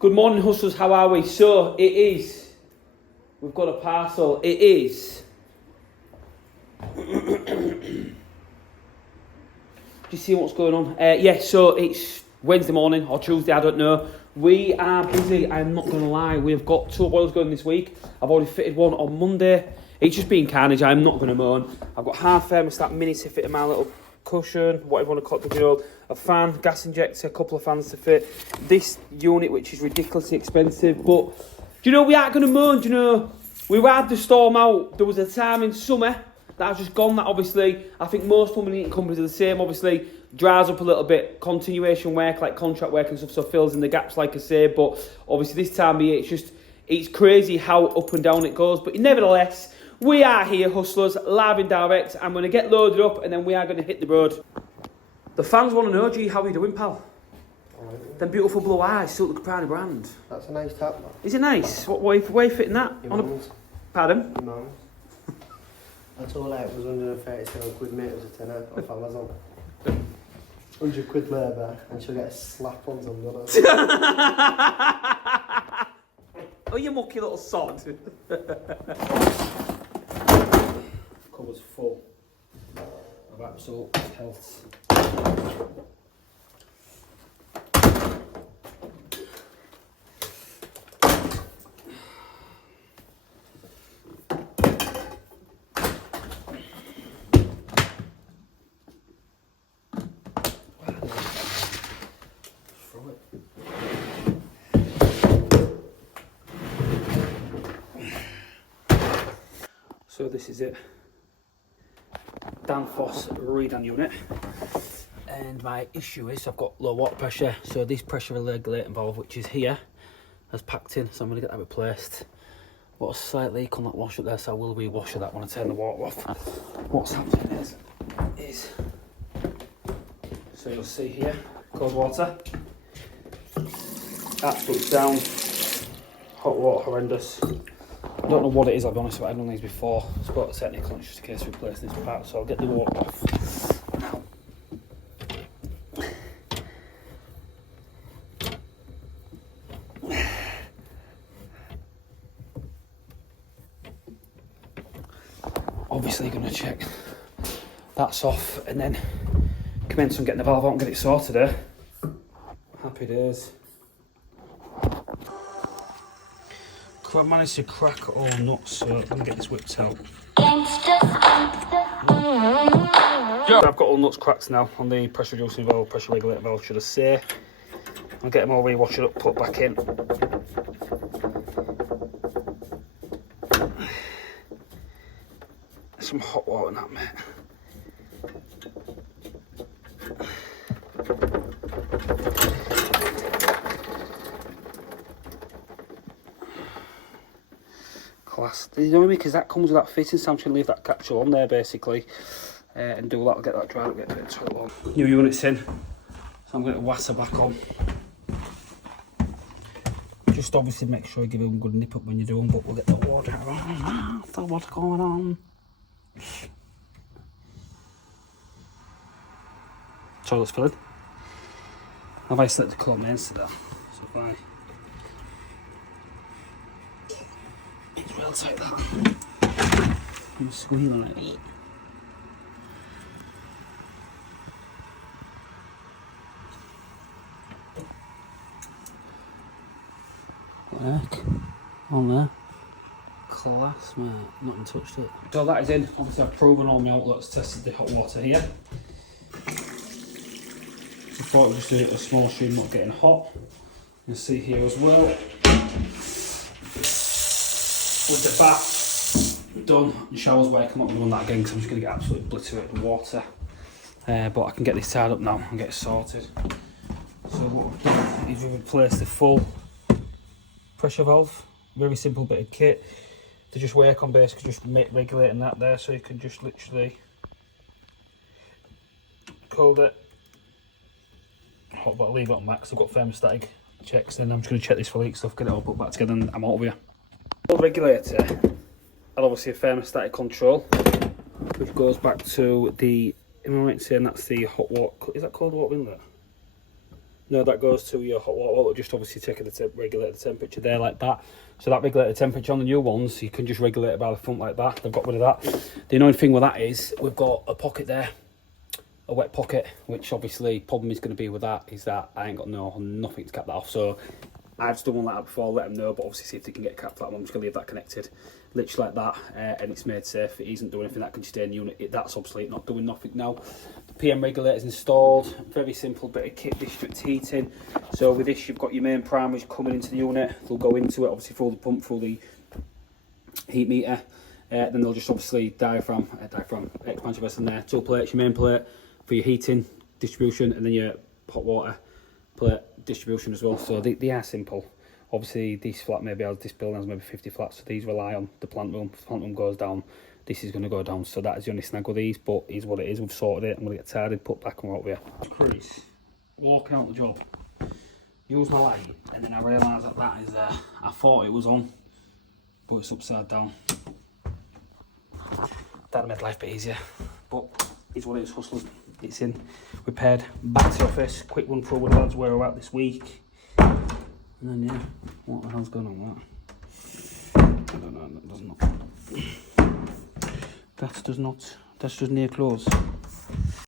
Good morning, hustlers. How are we? So it is. We've got a parcel. It is. Do you see what's going on? Yeah. So it's Wednesday morning or Tuesday. I don't know. We are busy. I'm not going to lie. We've got 2 boilers going this week. I've already fitted one on Monday. It's just been carnage. I'm not going to moan. I've got half thermostat mini to fit in my little cushion, whatever you want to call it, you know, a fan, gas injector, a couple of fans to fit. This unit, which is ridiculously expensive, but do you know we aren't going to moan? Do you know we ride the storm out? There was a time in summer that has just gone. That obviously, I think most plumbing heating companies are the same. Obviously, dries up a little bit, continuation work like contract work and stuff, so fills in the gaps, like I say. But obviously, this time of year, it's crazy how up and down it goes. But nevertheless, we are here, hustlers, live and direct. I'm going to get loaded up and then we are going to hit the road. The fans want to know, G, how are you doing, pal? Alright. Them beautiful blue eyes, still look proud of brand. That's a nice tap, man. Is it nice? What way are you fitting that? Your On mum's. Pardon? Your mum's. I told her it was 137 quid, mate. It was a tenner off Amazon. 100 quid labour and she'll get a slap on some dollar. Oh, you mucky little sod. Cupboard's full of absolute health. So this is it, Danfoss redan unit, and my issue is I've got low water pressure, so this pressure regulating valve, which is here, has packed in, so I'm going to get that replaced. Got a slight leak on that wash up there, so I will re-wash that when I turn the water off. What's happening is so you'll see here, cold water, absolutely down, hot water horrendous. I don't know what it is, I'll be honest, I've done these before. It's got a technical, it's just in case of replacing this part, so I'll get the water off now. Obviously you're going to check that's off and then commence on getting the valve out and get it sorted, eh? Happy days. I've managed to crack all nuts, so I'm gonna get this whipped out. I've got all nuts cracked now on the pressure reducing valve, pressure regulating valve, should I say. I'll get them all re-washed up, put back in. Some hot water in that, mate. Class. You know what I mean? Because that comes with that fitting, so I'm just going to leave that capsule on there basically and do that, get that dried up, get a bit of on. New units in, so I'm going to wasser back on. Just obviously make sure you give them a good nip up when you do them, but we'll get the water on. The water going on. Toilet's filling. I've isolated the colour mains to that, so if I... It's real tight that. I'm squealing on it. Heck, on there. Class, mate. Not even touched it. So that is in. Obviously I've proven all my outlets, tested the hot water here. So I thought we'd just do it a small stream, not getting hot. You'll see here as well. With the bath done and showers working, I'm not going to run that again because I'm just going to get absolutely obliterated with water. But I can get this tied up now and get it sorted. So what I've done is we've replaced the full pressure valve. Very simple bit of kit to just work on, basically just regulating that there, so you can just literally cold it. Hot, but I'll leave it on max. I've got thermostatic checks, and I'm just going to check this for leak stuff, get it all put back together, and I'm out of here. Regulator, and obviously a thermostatic control, which goes back to the, am I right in saying that's the hot water, is that cold water inlet? No, that goes to your hot water, just obviously taking regulate the temperature there like that. So that regulates the temperature on the new ones, you can just regulate it by the front like that. They've got rid of that. The annoying thing with that is, we've got a pocket there, a wet pocket, which obviously problem is going to be with that is that I ain't got nothing to cap that off. So I've just done one like that before, let them know, but obviously see if they can get capped that one. I'm just going to leave that connected, literally like that, and it's made safe. It isn't doing anything that can stay in the unit. That's obsolete, not doing nothing now. The PM regulator's installed, very simple bit of kit, district heating. So with this, you've got your main primaries coming into the unit. They'll go into it, obviously through the pump, through the heat meter. Then they'll just obviously diaphragm, expansion vessel in there. 2 plates, your main plate for your heating, distribution, and then your hot water plate distribution as well. So they are simple. Obviously this flat this building has maybe 50 flats, so these rely on the plant room. If the plant room goes down, this is going to go down. So that is the only snag with these, but it is what it is. We've sorted it. I'm going to get tired, put back and out here. Chris, walking out the job, use my light, and then I realised that is there. I thought it was on, but it's upside down. That made life a bit easier, but it's what it is, hustlers. It's in, repaired, back to the office, quick run through with the lads where we're at this week. And then yeah, what the hell's going on with that? I don't know, that does not. That does not, that's just near close.